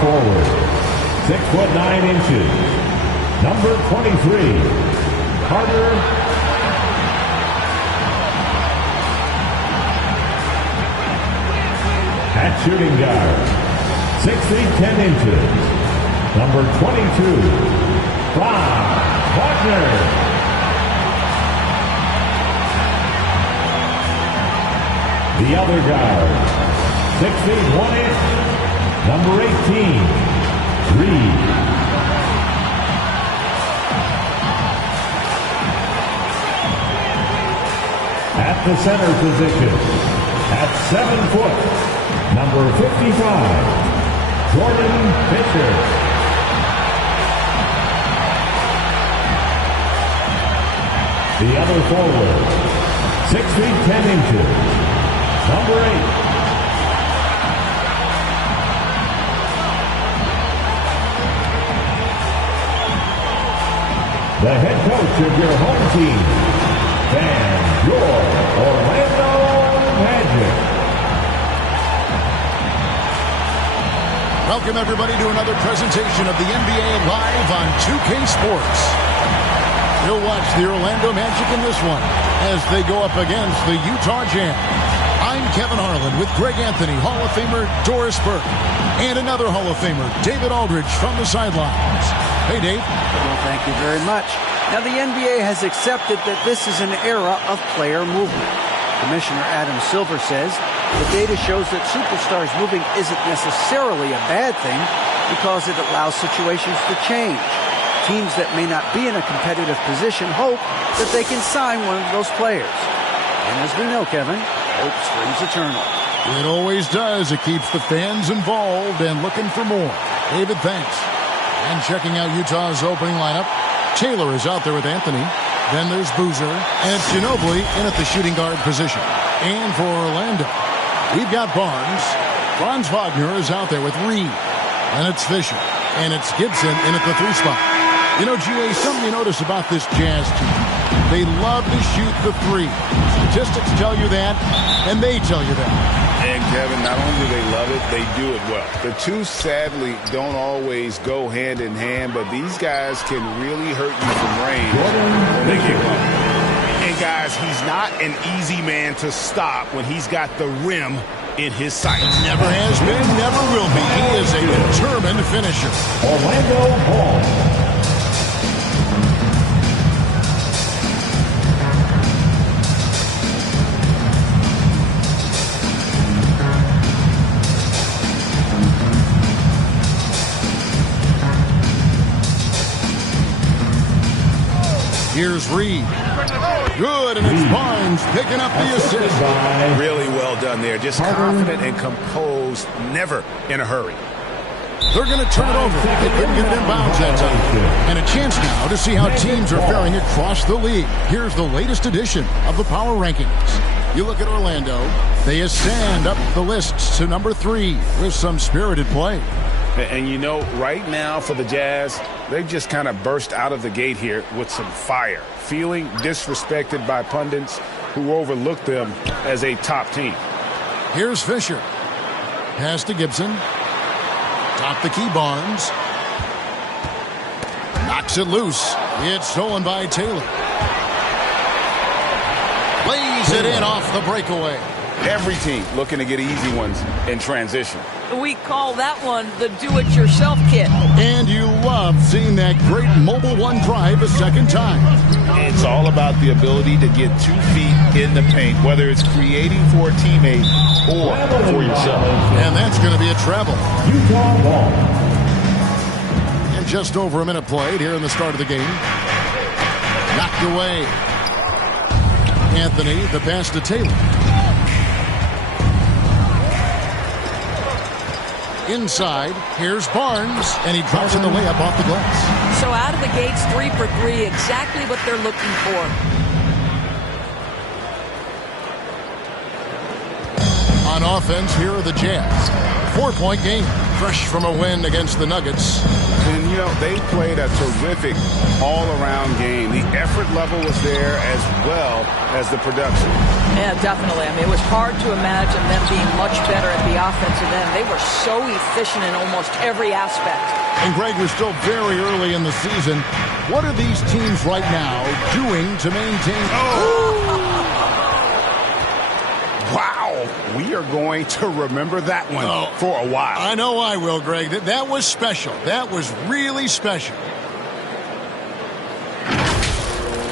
forward, 6'9". Number 23, Carter. At shooting guard, 6 feet 10 inches. Number 22, Franz Wagner. The other guard, 6 feet 1 inch. Number 18, Reed. At the center position, at 7 foot, number 55, Jordan Fisher. The other forward, 6 feet 10 inches, number 8. The head coach of your home team, and your Orlando Magic. Welcome, everybody, to another presentation of the NBA Live on 2K Sports. You'll watch the Orlando Magic in this one as they go up against the Utah Jazz. I'm Kevin Harlan with Greg Anthony, Hall of Famer Doris Burke, and another Hall of Famer, David Aldridge, from the sidelines. Hey, Dave. Well, thank you very much. Now, the NBA has accepted that this is an era of player movement. Commissioner Adam Silver says the data shows that superstars moving isn't necessarily a bad thing because it allows situations to change. Teams that may not be in a competitive position hope that they can sign one of those players. And as we know, Kevin, hope springs eternal. It always does. It keeps the fans involved and looking for more. David, thanks. And checking out Utah's opening lineup, Taylor is out there with Anthony. Then there's Boozer. And it's Ginobili in at the shooting guard position. And for Orlando, we've got Barnes. Franz Wagner is out there with Reed. And it's Fisher. And it's Gibson in at the 3 spot. You know, GA, something you notice about this Jazz team. They love to shoot the 3. Statistics tell you that, and they tell you that. And, Kevin, not only do they love it, they do it well. The two, sadly, don't always go hand in hand, but these guys can really hurt you from range when they get going. And, guys, he's not an easy man to stop when he's got the rim in his sights. Never has been, never will be. He is a determined finisher. Orlando Hall. Here's Reed. Good, and it's Barnes picking up the assist. Really well done there. Just confident and composed, never in a hurry. They're going to turn it over. They couldn't get it inbounds that time. And a chance now to see how teams are faring across the league. Here's the latest edition of the Power Rankings. You look at Orlando. They ascend up the list to number 3 with some spirited play. And you know, right now for the Jazz, they've just kind of burst out of the gate here with some fire, feeling disrespected by pundits who overlook them as a top team. Here's Fisher. Pass to Gibson. Top the key, Barnes. Knocks it loose. It's stolen by Taylor. Lays it in off the breakaway. Every team looking to get easy ones in transition. We call that one the do-it-yourself kit. And you love seeing that great Mobile One drive a second time. It's all about the ability to get 2 feet in the paint, whether it's creating for a teammate or for yourself. And that's going to be a travel. Utah ball. And just over a minute played here in the start of the game. Knocked away. Anthony, the pass to Taylor. Inside, here's Barnes, and he drops in the layup off the glass. So out of the gates, 3 for 3, exactly what they're looking for. On offense, here are the Jazz. 4-point game, fresh from a win against the Nuggets. And, You know, they played a terrific all-around game. The effort level was there as well as the production. Yeah, definitely. I mean, it was hard to imagine them being much better at the offensive end. They were so efficient in almost every aspect. And Greg, we're still very early in the season. What are these teams right now doing to maintain... Wow, we are going to remember that one for a while. I know I will, Greg. That was special. That was really special.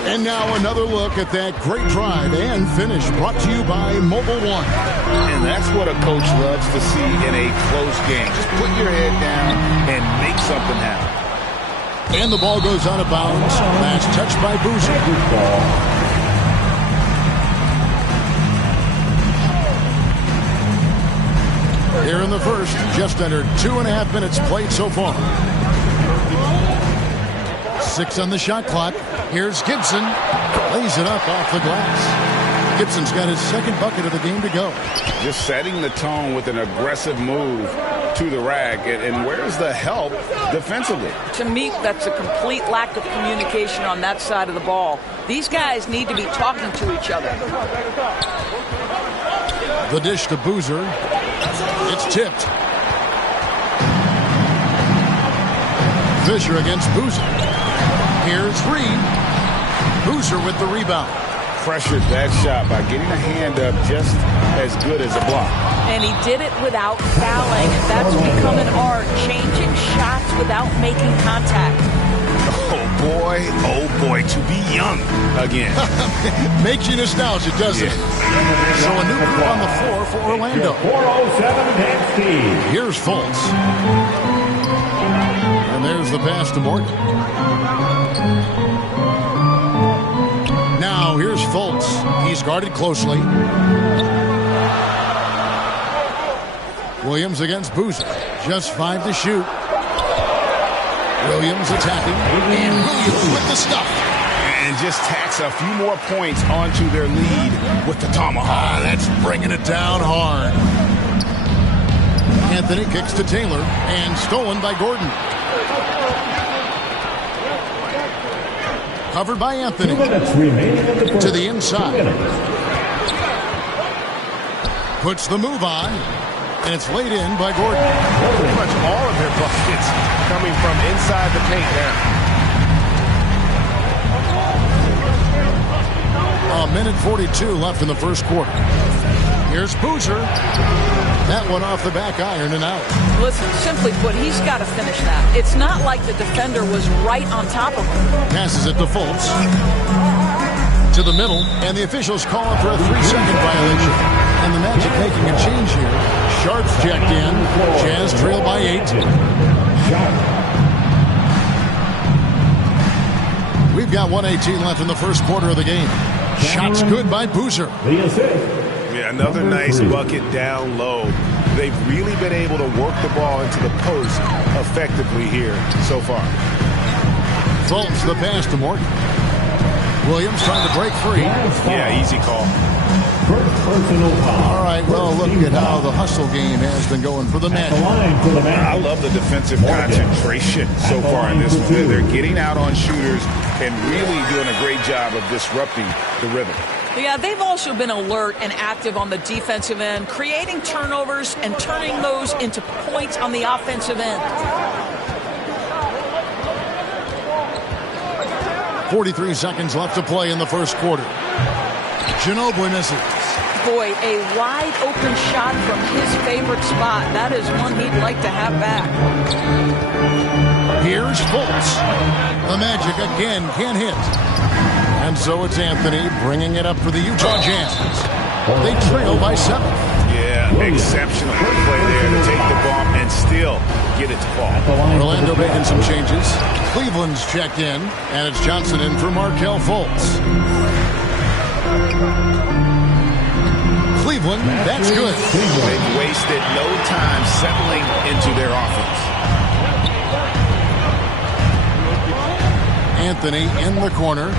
And now another look at that great drive and finish brought to you by Mobile One. And that's what a coach loves to see in a close game. Just put your head down and make something happen. And the ball goes out of bounds. Last touch by Boozer. Here in the first, just under 2.5 minutes played so far. 6 on the shot clock. Here's Gibson. Lays it up off the glass. Gibson's got his second bucket of the game to go. Just setting the tone with an aggressive move to the rack. And where's the help defensively? To me, that's a complete lack of communication on that side of the ball. These guys need to be talking to each other. The dish to Boozer. It's tipped. Fisher against Boozer. Here's Reed. Boozer with the rebound. Pressured that shot by getting a hand up just as good as a block. And he did it without fouling, and that's become an art, changing shots without making contact. Oh boy, to be young again. Makes you nostalgic, doesn't it? So a new group on the floor for Orlando. 407 Steve. Here's Fultz. And there's the pass to Morgan. Now here's Fultz. He's guarded closely. Williams against Boozer. Just 5 to shoot. Williams attacking. And Williams with the stuff. And just tacks a few more points onto their lead with the tomahawk. That's bringing it down hard. Anthony kicks to Taylor. And stolen by Gordon. Covered by Anthony. 2 minutes remaining in the first. To the inside. Puts the move on. And it's laid in by Gordon. Pretty much all of their buckets coming from inside the paint there. A minute 42 left in the first quarter. Here's Boozer. That one off the back iron and out. Listen, simply put, he's got to finish that. It's not like the defender was right on top of him. Passes it to Fultz. To the middle, and the officials call for a 3-second violation. And the Magic making a change here. Sharps checked in. Jazz trail by 8. We've got 1:18 left in the first quarter of the game. Shots good by Boozer. The assist. Yeah, another nice bucket down low. They've really been able to work the ball into the post effectively here so far. Fultz the pass to Morgan. Williams trying to break free. Yeah, easy call. First personal foul. All right, well, look at how the hustle game has been going for the The Magic. line for the Magic. I love the defensive concentration so far in this one. They're getting out on shooters and really doing a great job of disrupting the rhythm. Yeah, they've also been alert and active on the defensive end, creating turnovers and turning those into points on the offensive end. 43 seconds left to play in the first quarter. Ginobili misses. Boy, a wide open shot from his favorite spot. That is one he'd like to have back. Here's Fultz. The Magic again can't hit. And so it's Anthony bringing it up for the Utah Jazz. They trail by 7. Yeah, exceptional play there to take the bump and still get it to fall. Orlando making some changes. Cleveland's checked in, and it's Johnson in for Markelle Fultz. Cleveland, that's good. They've wasted no time settling into their offense. Anthony in the corner.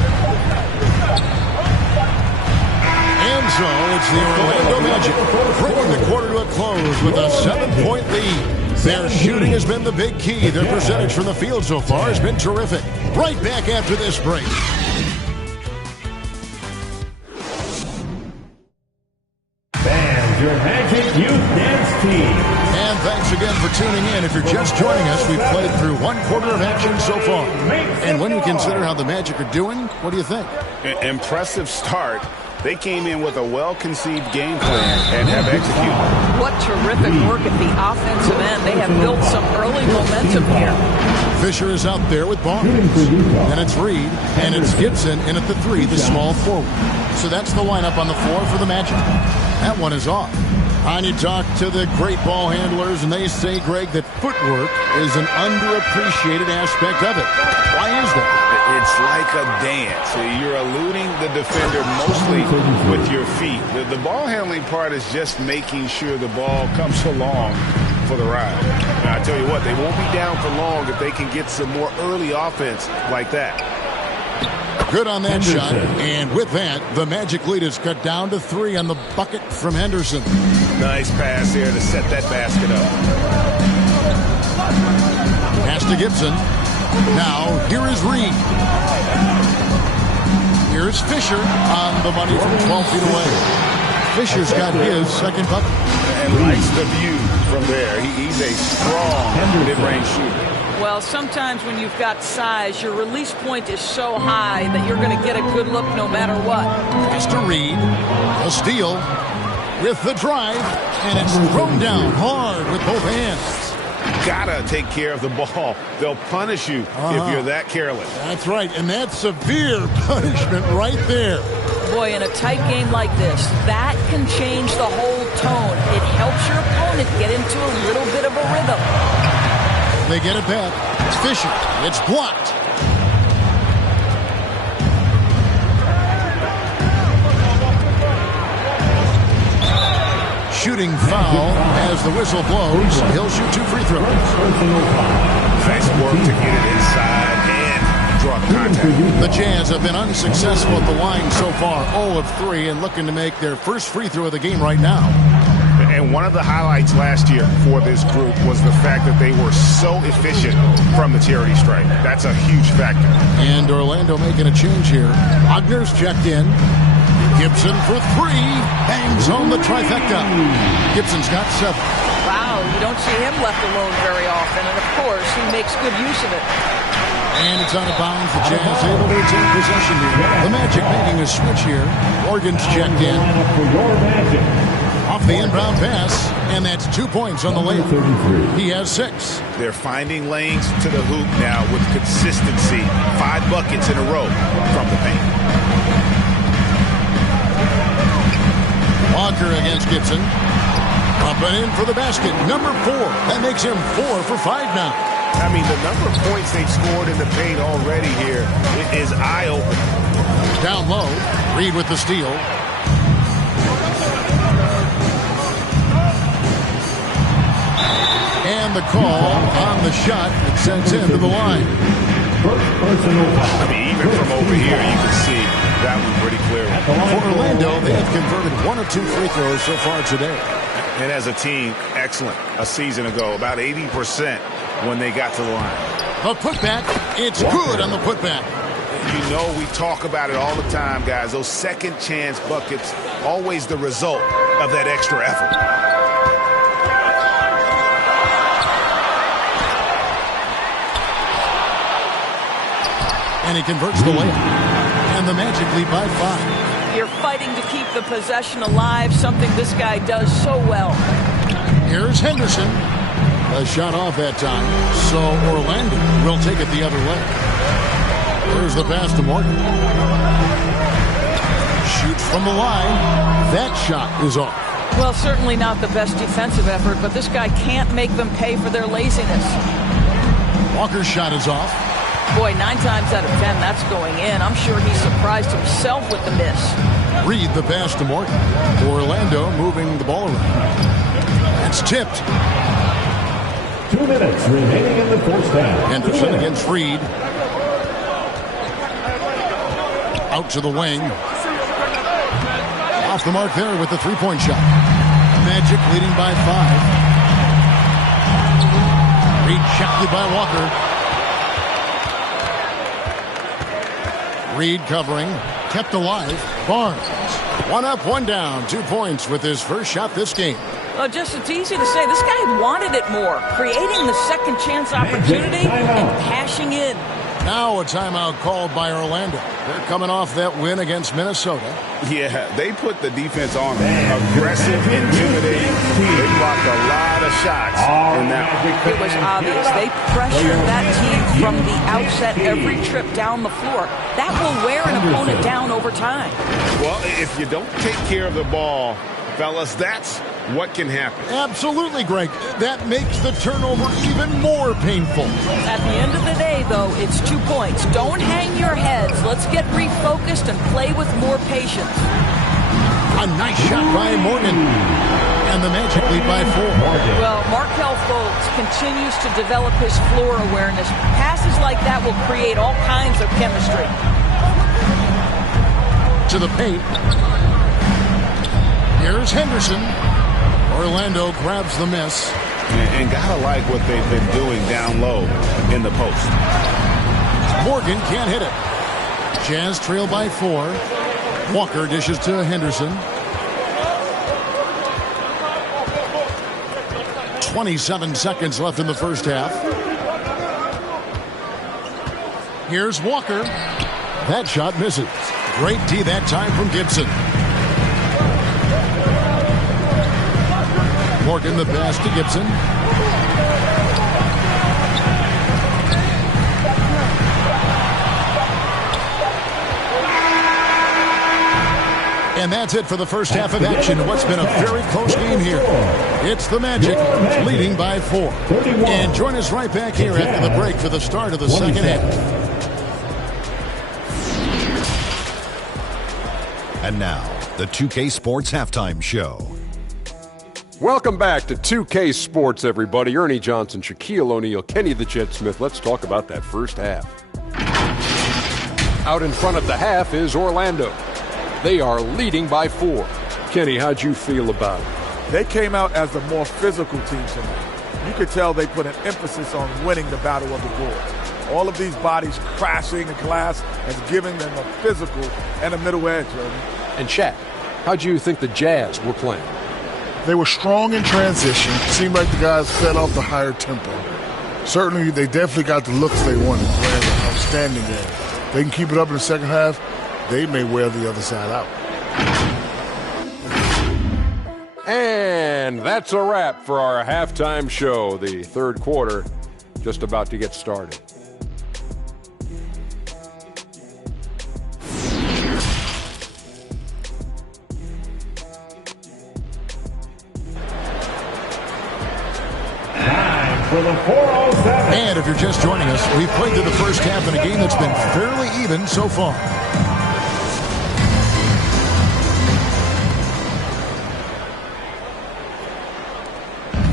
And so it's the Orlando Magic bringing the quarter to a close with a 7-point lead. Their shooting has been the big key. Their percentage from the field so far has been terrific. Right back after this break. And your Magic Youth Dance Team. And thanks again for tuning in. If you're just joining us, we've played through one quarter of action so far. And when you consider how the Magic are doing, what do you think? Impressive start. They came in with a well-conceived game plan and have executed. What terrific work at the offensive end. They have built some early momentum here. Fisher is out there with Barnes. And it's Reed. And it's Gibson in at the 3, the small forward. So that's the lineup on the floor for the Magic. That one is off. And you talk to the great ball handlers, and they say, Greg, that footwork is an underappreciated aspect of it. Why is that? It's like a dance. You're eluding the defender mostly with your feet. The ball handling part is just making sure the ball comes along for the ride. I tell you what, they won't be down for long if they can get some more early offense like that. Good on that shot. And with that, the Magic lead is cut down to 3 on the bucket from Henderson. Nice pass here to set that basket up. Pass to Gibson. Now, here is Reed. Here's Fisher on the money from 12 feet away. Fisher's got his second bucket. And likes the view from there. He's a strong mid-range shooter. Well, sometimes when you've got size, your release point is so high that you're going to get a good look no matter what. Pass to Reed. A steal with the drive, and it's thrown down hard with both hands. Gotta take care of the ball. They'll punish you if you're that careless. That's right, and that's severe punishment right there. Boy, in a tight game like this, that can change the whole tone. It helps your opponent get into a little bit of a rhythm. They get it back. It's Fisher. It's blocked. Shooting foul as the whistle blows. He'll shoot 2 free throws. Nice work to get it inside and draw contact. The Jazz have been unsuccessful at the line so far, 0 of 3, and looking to make their first free throw of the game right now. And one of the highlights last year for this group was the fact that they were so efficient from the charity stripe. That's a huge factor. And Orlando making a change here. Wagner's checked in. Gibson for 3. Bangs home the trifecta. Gibson's got 7. Wow, you don't see him left alone very often. And, of course, he makes good use of it. And it's out of bounds. The Jazz able to retain possession here. The Magic making a switch here. Morgan's checked in. Off the inbound pass, and that's 2 points on the layup. He has 6. They're finding lanes to the hoop now with consistency. 5 buckets in a row from the paint. Walker against Gibson. Up and in for the basket. Number 4. That makes him 4 for 5 now. I mean, the number of points they've scored in the paint already here is eye-opening. Down low. Reed with the steal. And the call on the shot that sends him to the line. I mean, even from over here, you can see that one pretty clearly. For Orlando, they have converted 1 of 2 free throws so far today. And as a team, excellent. A season ago, about 80% when they got to the line. The putback, it's good on the putback. You know, we talk about it all the time, guys. Those second chance buckets, always the result of that extra effort. And he converts the layup. And the Magic lead by 5. You're fighting to keep the possession alive, something this guy does so well. Here's Henderson. A shot off that time. So Orlando will take it the other way. There's the pass to Morgan. Shoots from the line. That shot is off. Well, certainly not the best defensive effort, but this guy can't make them pay for their laziness. Walker's shot is off. Boy, 9 times out of 10, that's going in. I'm sure he's surprised himself with the miss. Reed the pass to Morgan. Orlando moving the ball around. It's tipped. 2 minutes remaining in the first half. Henderson against Reed. Out to the wing. Off the mark there with the 3-point shot. Magic leading by 5. Rejected by Walker. Reed covering. Kept alive. Barnes. 1 up, 1 down. 2 points with his first shot this game. Well, just it's easy to say. This guy wanted it more. Creating the second chance opportunity and cashing in. Now a timeout called by Orlando. They're coming off that win against Minnesota. Yeah, they put the defense on aggressive, intimidating. They blocked a lot of shots in that one. It was obvious. They pressured that team from the outset every trip down the floor. That will wear an opponent down over time. Well, if you don't take care of the ball, fellas, that's what can happen. Absolutely, Greg. That makes the turnover even more painful. At the end of the day, though, it's 2 points. Don't hang your heads. Let's get refocused and play with more patience. A nice shot by Morgan. And the Magic lead by 4. Well, Markelle Fultz continues to develop his floor awareness. Passes like that will create all kinds of chemistry. To the paint. Here's Henderson. Orlando grabs the miss. And gotta like what they've been doing down low in the post. Morgan can't hit it. Jazz trail by 4. Walker dishes to Henderson. 27 seconds left in the first half. Here's Walker. That shot misses. Great D that time from Gibson. Morgan the pass to Gibson. And that's it for the first half of action. What's been a very close game here. It's the Magic leading by 4. And join us right back here after the break for the start of the second half. And now, the 2K Sports Halftime Show. Welcome back to 2K Sports, everybody. Ernie Johnson, Shaquille O'Neal, Kenny the Jet Smith. Let's talk about that first half. Out in front of the half is Orlando. They are leading by 4. Kenny, how'd you feel about it? They came out as the more physical team tonight. You could tell they put an emphasis on winning the battle of the boards. All of these bodies crashing in glass and giving them a physical and a middle edge, Ernie. And Shaq, how'd you think the Jazz were playing? They were strong in transition. Seemed like the guys fed off the higher tempo. Certainly, they definitely got the looks they wanted, playing an outstanding game. They can keep it up in the second half, they may wear the other side out. And that's a wrap for our halftime show. The third quarter just about to get started. And if you're just joining us, we've played through the first half in a game that's been fairly even so far.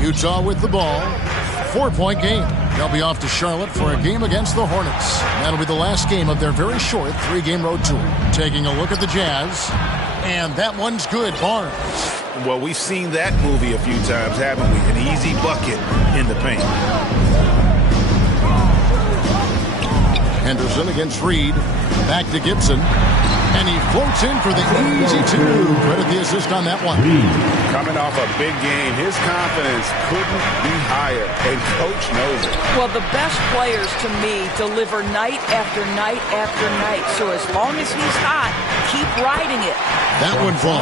Utah with the ball. 4-point game. They'll be off to Charlotte for a game against the Hornets. That'll be the last game of their very short 3-game road tour. Taking a look at the Jazz. And that one's good. Barnes. Well, we've seen that movie a few times, haven't we? An easy bucket in the paint. Henderson against Reed. Back to Gibson. And he floats in for the easy 2. Credit the assist on that one. Coming off a big game, his confidence couldn't be higher, and Coach knows it. Well, the best players, to me, deliver night after night after night. So as long as he's hot, keep riding it. That one falls.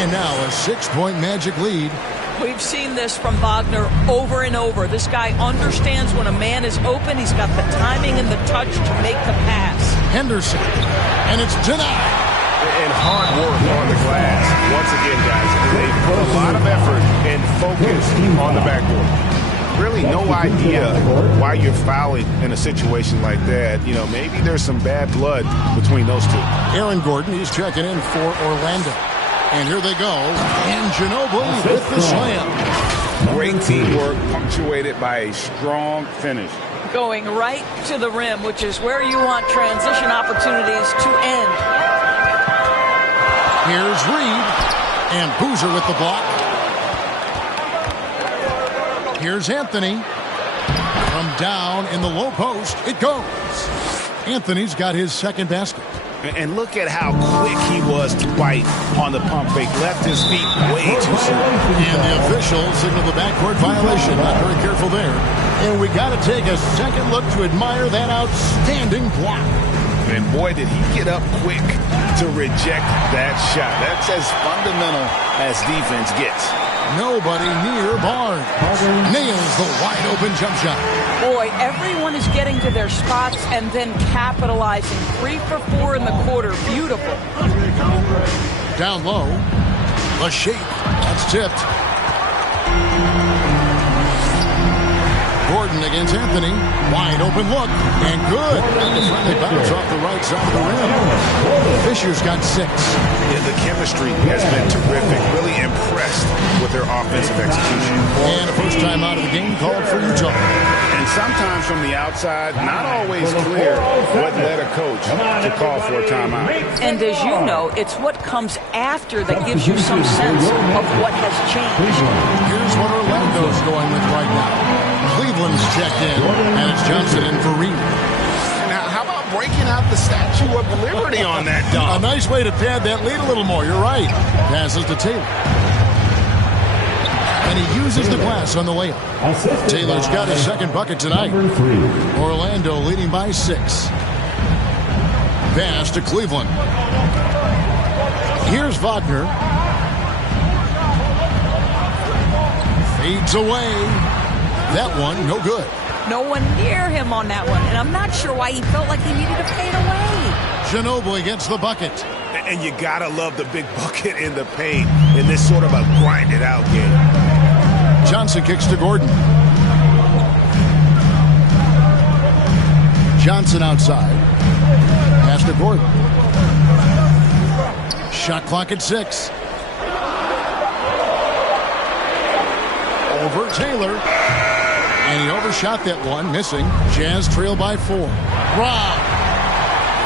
And now a 6-point Magic lead. We've seen this from Wagner over and over. This guy understands when a man is open. He's got the timing and the touch to make the pass. Henderson. And it's denied. And hard work on the glass. Once again, guys, they put a lot of effort and focus on the backboard. Really no idea why you're fouling in a situation like that. You know, maybe there's some bad blood between those two. Aaron Gordon, he's checking in for Orlando. And here they go. And Ginobili with the slam. Great teamwork punctuated by a strong finish. Going right to the rim, which is where you want transition opportunities to end. Here's Reed. And Boozer with the block. Here's Anthony. From down in the low post, it goes. Anthony's got his second basket. And look at how quick he was to bite on the pump fake. Left his feet way too soon. And the official signaled the backcourt violation. Not very careful there. And we got to take a second look to admire that outstanding block. And boy, did he get up quick to reject that shot. That's as fundamental as defense gets. Nobody near Barnes. Nails the wide-open jump shot. Boy, everyone is getting to their spots and then capitalizing. 3 for 4 in the quarter. Beautiful. Down low. The shape. That's tipped. Gordon against Anthony. Wide open look. And good. And the friendly bounce off the right side of the rim. Fisher's got 6. Yeah, the chemistry has been terrific. Really impressed with their offensive execution. And a first time out of the game called for Utah. And sometimes from the outside, not always clear what led a coach to call for a timeout. And as you know, it's what comes after that gives you some sense of what has changed. Here's what Orlando's going with right now. Cleveland's checked in, and it's Johnson in for Reed. Now, how about breaking out the Statue of Liberty on that dunk? A nice way to pad that lead a little more. You're right. Passes to Taylor. And he uses the glass on the layup. Taylor's got his second bucket tonight. Orlando leading by 6. Pass to Cleveland. Here's Wagner. Fades away. That one, no good. No one near him on that one, and I'm not sure why he felt like he needed to fade away. Ginobili gets the bucket. And you gotta love the big bucket in the paint in this sort of a grinded-out game. Johnson kicks to Gordon. Johnson outside. Pass to Gordon. Shot clock at 6. Over Taylor. And he overshot that one, missing. Jazz trail by 4. Rob.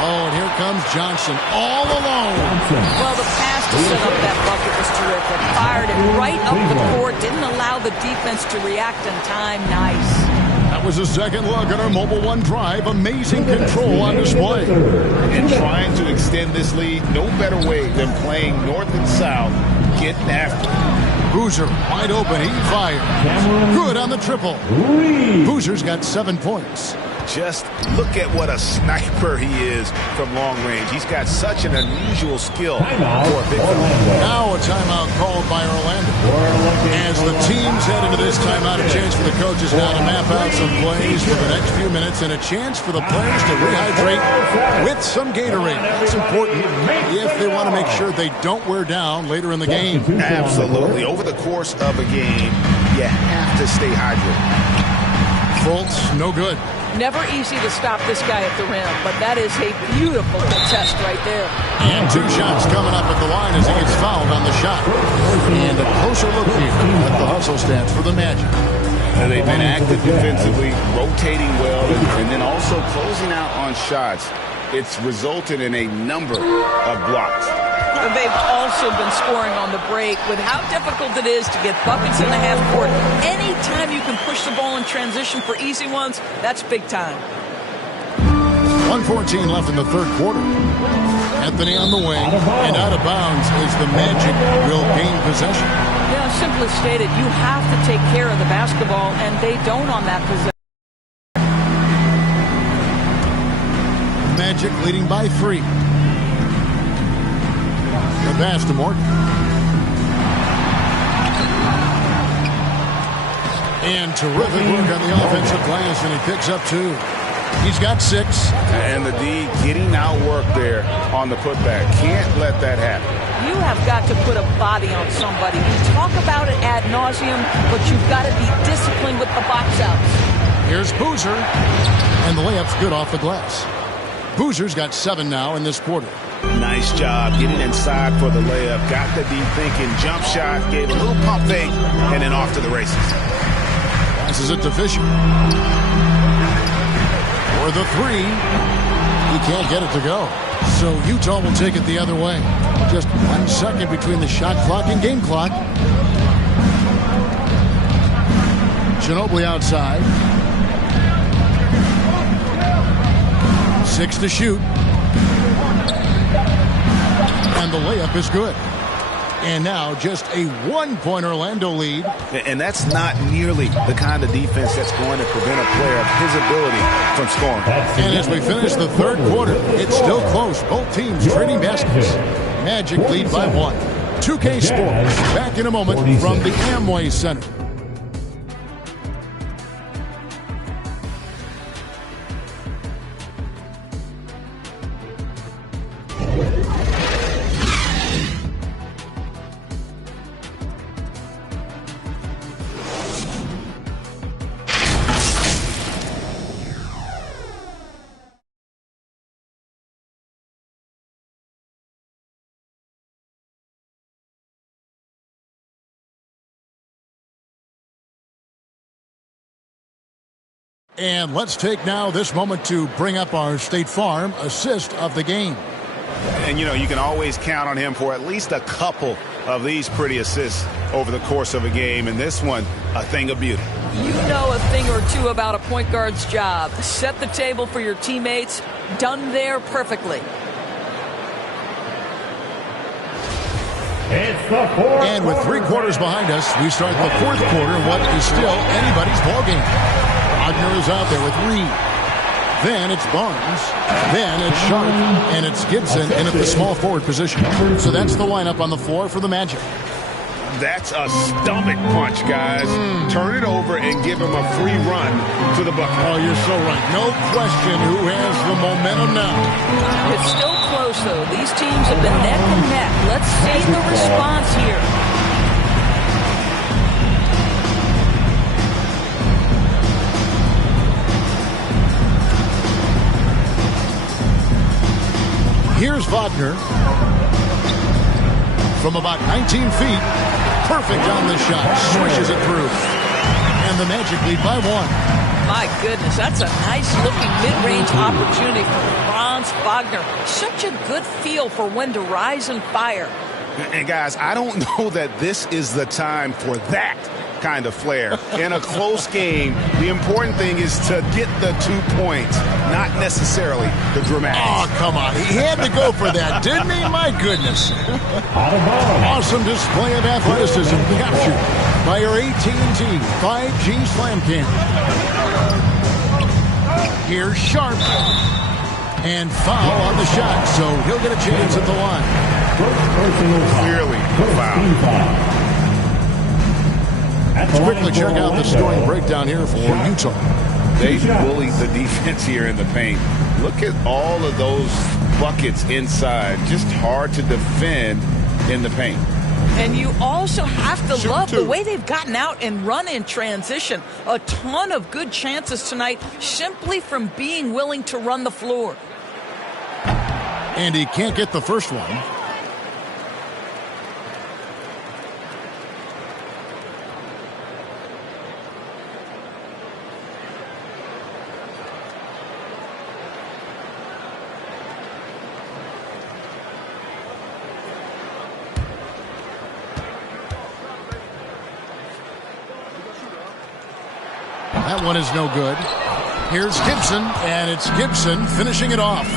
Oh, and here comes Johnson all alone. Well, the pass to set up that bucket was terrific. Fired it right up the court. Didn't allow the defense to react in time. Nice. That was a second look at our Mobile One drive. Amazing control on display. And trying to extend this lead, no better way than playing north and south, getting after it. Boozer wide open. He fired. Good on the triple. Boozer's got 7 points. Just look at what a sniper he is from long range. He's got such an unusual skill for a big fella. Now a timeout called by Orlando. As the teams head into this timeout, a chance for the coaches now to map out some plays for the next few minutes and a chance for the players to rehydrate with some Gatorade. That's important if they want to make sure they don't wear down later in the game. Absolutely. Over the course of a game, you have to stay hydrated. Fultz, no good. Never easy to stop this guy at the rim, but that is a beautiful contest right there. And 2 shots coming up at the line as he gets fouled on the shot. And a closer look here at the hustle stats for the Magic. And they've been active defensively, rotating well, and then also closing out on shots. It's resulted in a number of blocks. They've also been scoring on the break with how difficult it is to get buckets in the half court. Anytime you can push the ball in transition for easy ones, that's big time. 1:14 left in the third quarter. Anthony on the wing and out of bounds as the Magic will gain possession. Yeah, simply stated, you have to take care of the basketball, and they don't on that possession. Magic leading by 3. The pass to Morton. And terrific work on the offensive glass, and he picks up 2. He's got 6. And the D getting outworked there on the putback. Can't let that happen. You have got to put a body on somebody. You talk about it ad nauseum, but you've got to be disciplined with the box outs. Here's Boozer, and the layup's good off the glass. Boozer's got 7 now in this quarter. Nice job getting inside for the layup. Got the D thinking jump shot, gave a little pump fake, and then off to the races. Passes it to Fisher. For the 3. He can't get it to go. So Utah will take it the other way. Just 1 second between the shot clock and game clock. Ginobili outside. 6 to shoot. And the layup is good. And now just a 1-point Orlando lead. And that's not nearly the kind of defense that's going to prevent a player of his ability from scoring. And as we finish the third quarter, it's still close. Both teams trading baskets. Magic lead by 1. 2K Sports back in a moment from the Amway Center. And let's take now this moment to bring up our State Farm assist of the game. And, you know, you can always count on him for at least a couple of these pretty assists over the course of a game. And this one, a thing of beauty. You know a thing or two about a point guard's job. Set the table for your teammates. Done there perfectly. And with 3 quarters behind us, we start the fourth quarter, what is still anybody's ballgame. Wagner is out there with Reed. Then it's Barnes. Then it's Sharp. And it's Gibson in at the small forward position. So that's the lineup on the floor for the Magic. That's a stomach punch, guys. Turn it over and give him a free run to the bucket. Oh, you're so right. No question who has the momentum now. It's still close, though. These teams have been neck and neck. Let's see the response here. Here's Wagner from about 19 feet. Perfect on the shot. Swishes it through. And the Magic lead by 1. My goodness, that's a nice-looking mid-range opportunity for Franz Wagner. Such a good feel for when to rise and fire. And, guys, I don't know that this is the time for that kind of flair. In a close game, the important thing is to get the 2 points, not necessarily the dramatics. Oh, come on. He had to go for that, didn't he? My goodness. Awesome display of athleticism captured by our AT&T 5G Slam Cam. Here's Sharp. And foul on the shot, so he'll get a chance at the line. Clearly a foul. Let's quickly check out the scoring breakdown here for Utah. They bullied the defense here in the paint. Look at all of those buckets inside. Just hard to defend in the paint. And you also have to love the way they've gotten out and run in transition. A ton of good chances tonight simply from being willing to run the floor. And he can't get the first one. That one is no good. Here's Gibson, and it's Gibson finishing it off.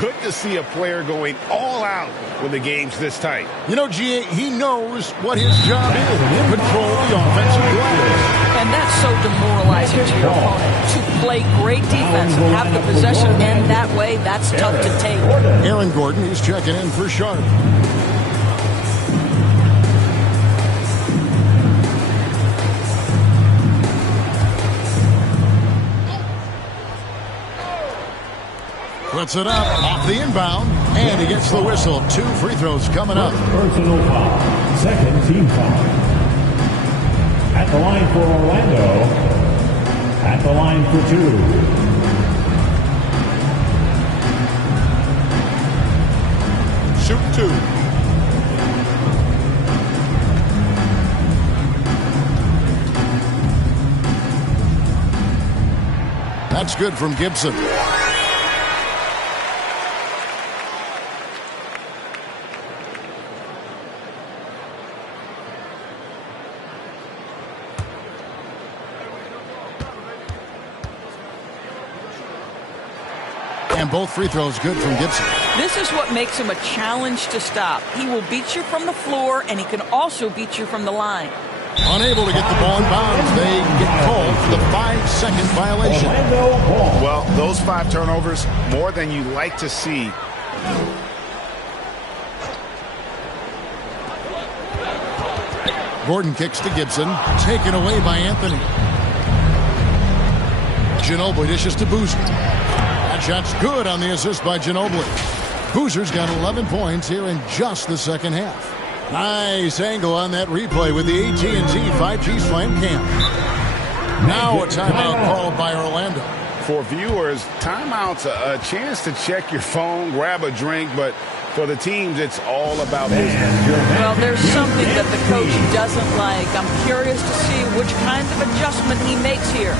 Good to see a player going all out when the game's this tight. You know, G.A., he knows what his job is. Control the offensive glass. And that's so demoralizing to your opponent. To play great defense and have the possession end that way, that's tough to take. Aaron Gordon is checking in for Sharp. Puts it up off the inbound, and he gets the whistle. 2 free throws coming up. Personal foul. Second team foul. At the line for Orlando. At the line for 2. Shoot 2. That's good from Gibson. And both free throws good from Gibson. This is what makes him a challenge to stop. He will beat you from the floor, and he can also beat you from the line. Unable to get the ball in bounds. They get called for the 5-second violation. Well, those 5 turnovers, more than you like to see. Gordon kicks to Gibson. Taken away by Anthony. Ginobili dishes to Boozer. That shot's good on the assist by Ginobili. Boozer's got 11 points here in just the second half. Nice angle on that replay with the AT&T 5G Slam Cam. Now a timeout called by Orlando. For viewers, timeout's a chance to check your phone, grab a drink, but for the teams, it's all about business. Well, there's something that the coach doesn't like. I'm curious to see which kind of adjustment he makes here.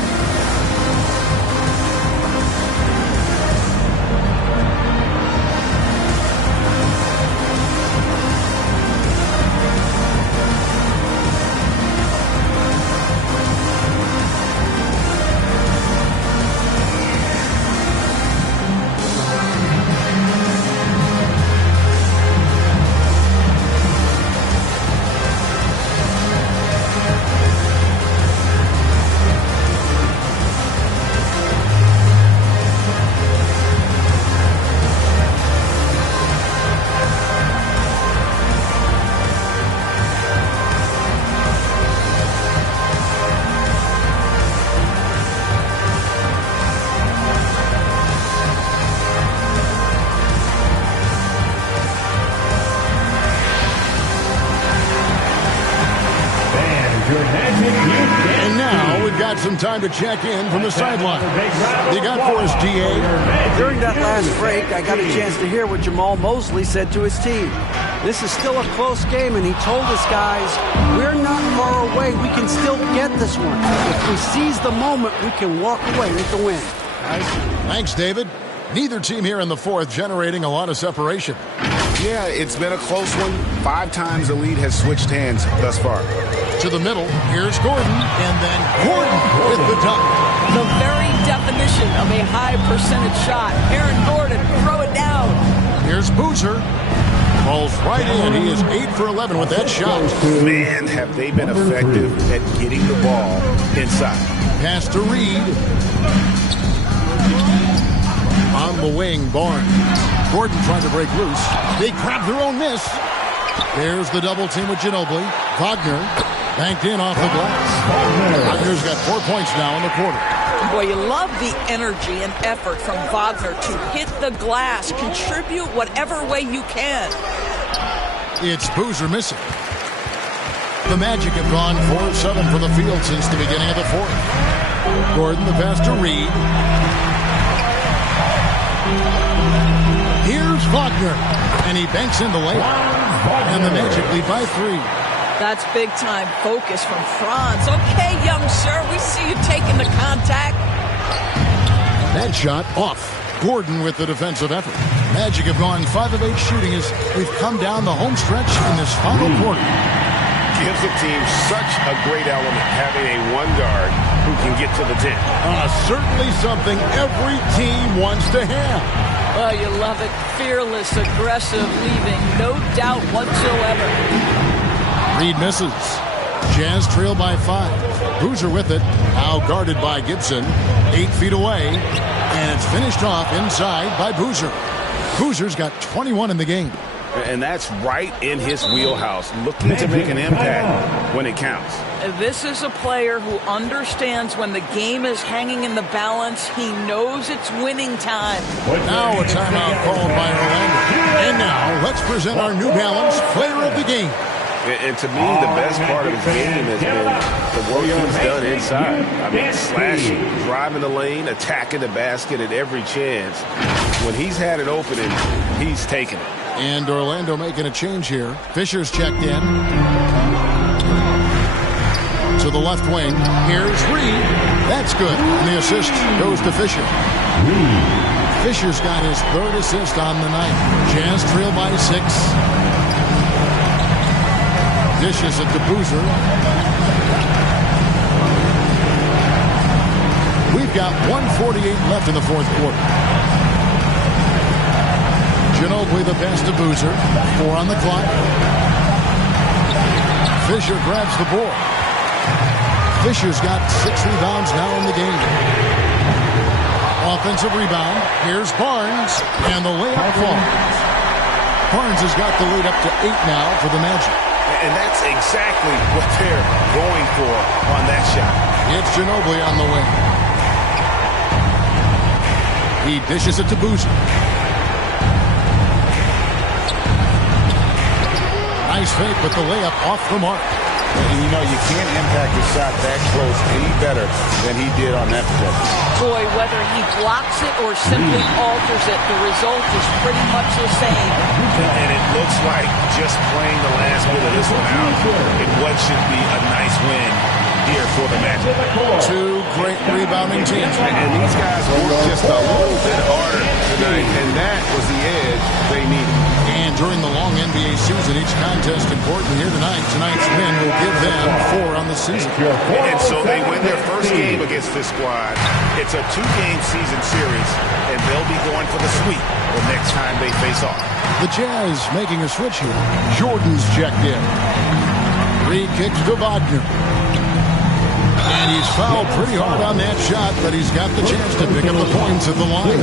And now we've got some time to check in from the sideline. You got for us, DA? During that last break, I got a chance to hear what Jamal Mosley said to his team. This is still a close game, and he told us guys, we're not far away. We can still get this one. If we seize the moment, we can walk away with the win. Guys. Thanks, David. Neither team here in the fourth generating a lot of separation. Yeah, it's been a close one. 5 times the lead has switched hands thus far. To the middle, here's Gordon, and then Gordon with the dunk. The very definition of a high percentage shot. Aaron Gordon, throw it down. Here's Boozer. Falls right in. He is 8 for 11 with that shot. Man, have they been effective at getting the ball inside. Pass to Reed. On the wing, Barnes. Gordon trying to break loose. They grab their own miss. There's the double team with Ginobili. Wagner banked in off the glass. Wagner's got 4 points now in the quarter. Boy, you love the energy and effort from Wagner to hit the glass, contribute whatever way you can. It's Boozer missing. The Magic have gone 4-7 for the field since the beginning of the fourth. Gordon, the pass to Reed. Here's Wagner, and he banks in the layup. And the Magic lead by 3. That's big-time focus from Franz. Okay, young sir, we see you taking the contact. That shot off. Gordon with the defensive effort. Magic have gone 5 of 8 shooting as we've come down the home stretch in this final quarter. Gives the team such a great element having a one guard who can get to the 10. Certainly something every team wants to have. Oh, you love it. Fearless, aggressive, leaving no doubt whatsoever. Reed misses. Jazz trail by 5. Boozer with it. Now guarded by Gibson. 8 feet away. And it's finished off inside by Boozer. Boozer's got 21 in the game. And that's right in his wheelhouse, looking to make an impact when it counts. This is a player who understands when the game is hanging in the balance. He knows it's winning time. Now a timeout called by Orlando. And now let's present our New Balance Player of the Game. And to me, the best part of his game has been the work he's done inside. I mean, slashing, driving the lane, attacking the basket at every chance. When he's had it opening, he's taken it. And Orlando making a change here. Fisher's checked in. To the left wing. Here's Reed. That's good. And the assist goes to Fisher. Fisher's got his 3rd assist on the night. Jazz trail by 6. Dishes it to Boozer. We've got 1:48 left in the fourth quarter. Ginobili the pass to Boozer. 4 on the clock. Fisher grabs the board. Fisher's got 6 rebounds now in the game. Offensive rebound. Here's Barnes, and the layup falls. Barnes has got the lead up to 8 now for the Magic. And that's exactly what they're going for on that shot. It's Ginobili on the wing. He dishes it to Boozer. Nice fake, but the layup off the mark. And you know, you can't impact a shot that close any better than he did on that possession. Boy, whether he blocks it or simply alters it, the result is pretty much the same. And it looks like just playing the last bit of this one out in what should be a nice win here for the Magic. 2 great rebounding teams. And these guys worked just a little bit harder tonight, and that was the edge they needed. And during the long NBA season, each contest important here tonight. Tonight's win will give them 4 on the season. And so they win their first game against this squad. It's a 2-game season series, and they'll be going for the sweep the next time they face off. The Jazz making a switch here. Jordan's checked in. 3 kicks to Wagner. And he's fouled pretty hard on that shot, but he's got the chance to pick up the points at the line.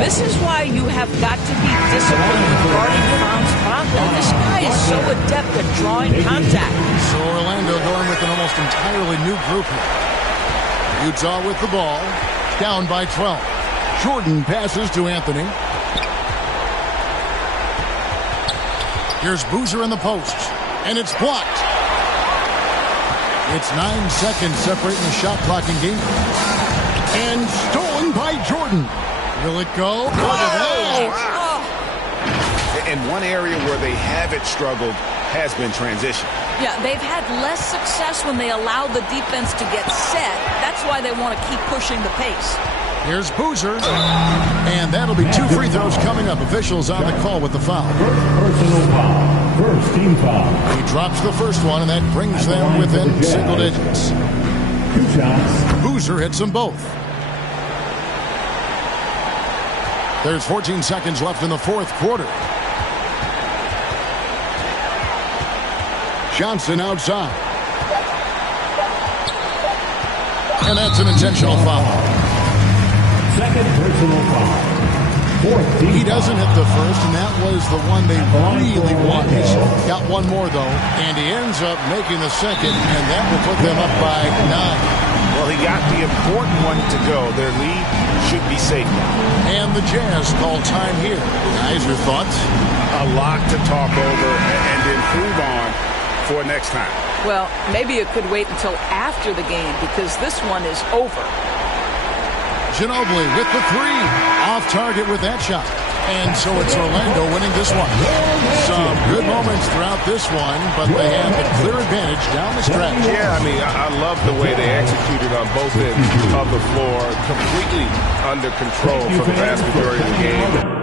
This is why you have got to be disciplined regarding Franz Wagner. This guy is so adept at drawing contact. So Orlando going with an almost entirely new group here. Utah with the ball, down by 12. Jordan passes to Anthony. Here's Boozer in the post, and it's blocked. It's 9 seconds separating the shot clock and game. And stolen by Jordan. Will it go? Look at that. And one area where they haven't struggled has been transition. Yeah, they've had less success when they allow the defense to get set. That's why they want to keep pushing the pace. Here's Boozer. And that'll be 2 free throws coming up. Officials on the call with the foul. Personal foul. First team foul. He drops the first one, and that brings them within single digits. 2 shots. Boozer hits them both. There's 14 seconds left in the 4th quarter. Johnson outside. And that's an intentional foul. Second personal foul. He doesn't hit the first, and that was the one they really wanted. He's got one more, though, and he ends up making the second, and that will put them up by 9. Well, he got the important one to go. Their lead should be safe now. And the Jazz call time here. Guys, your thoughts? A lot to talk over and improve on for next time. Well, maybe it could wait until after the game because this one is over. Ginobili with the 3. Off target with that shot. And so it's Orlando winning this one. Some good moments throughout this one, but they have a clear advantage down the stretch. Yeah, I mean, I love the way they executed on both ends of the floor. Completely under control for the vast majority of the game.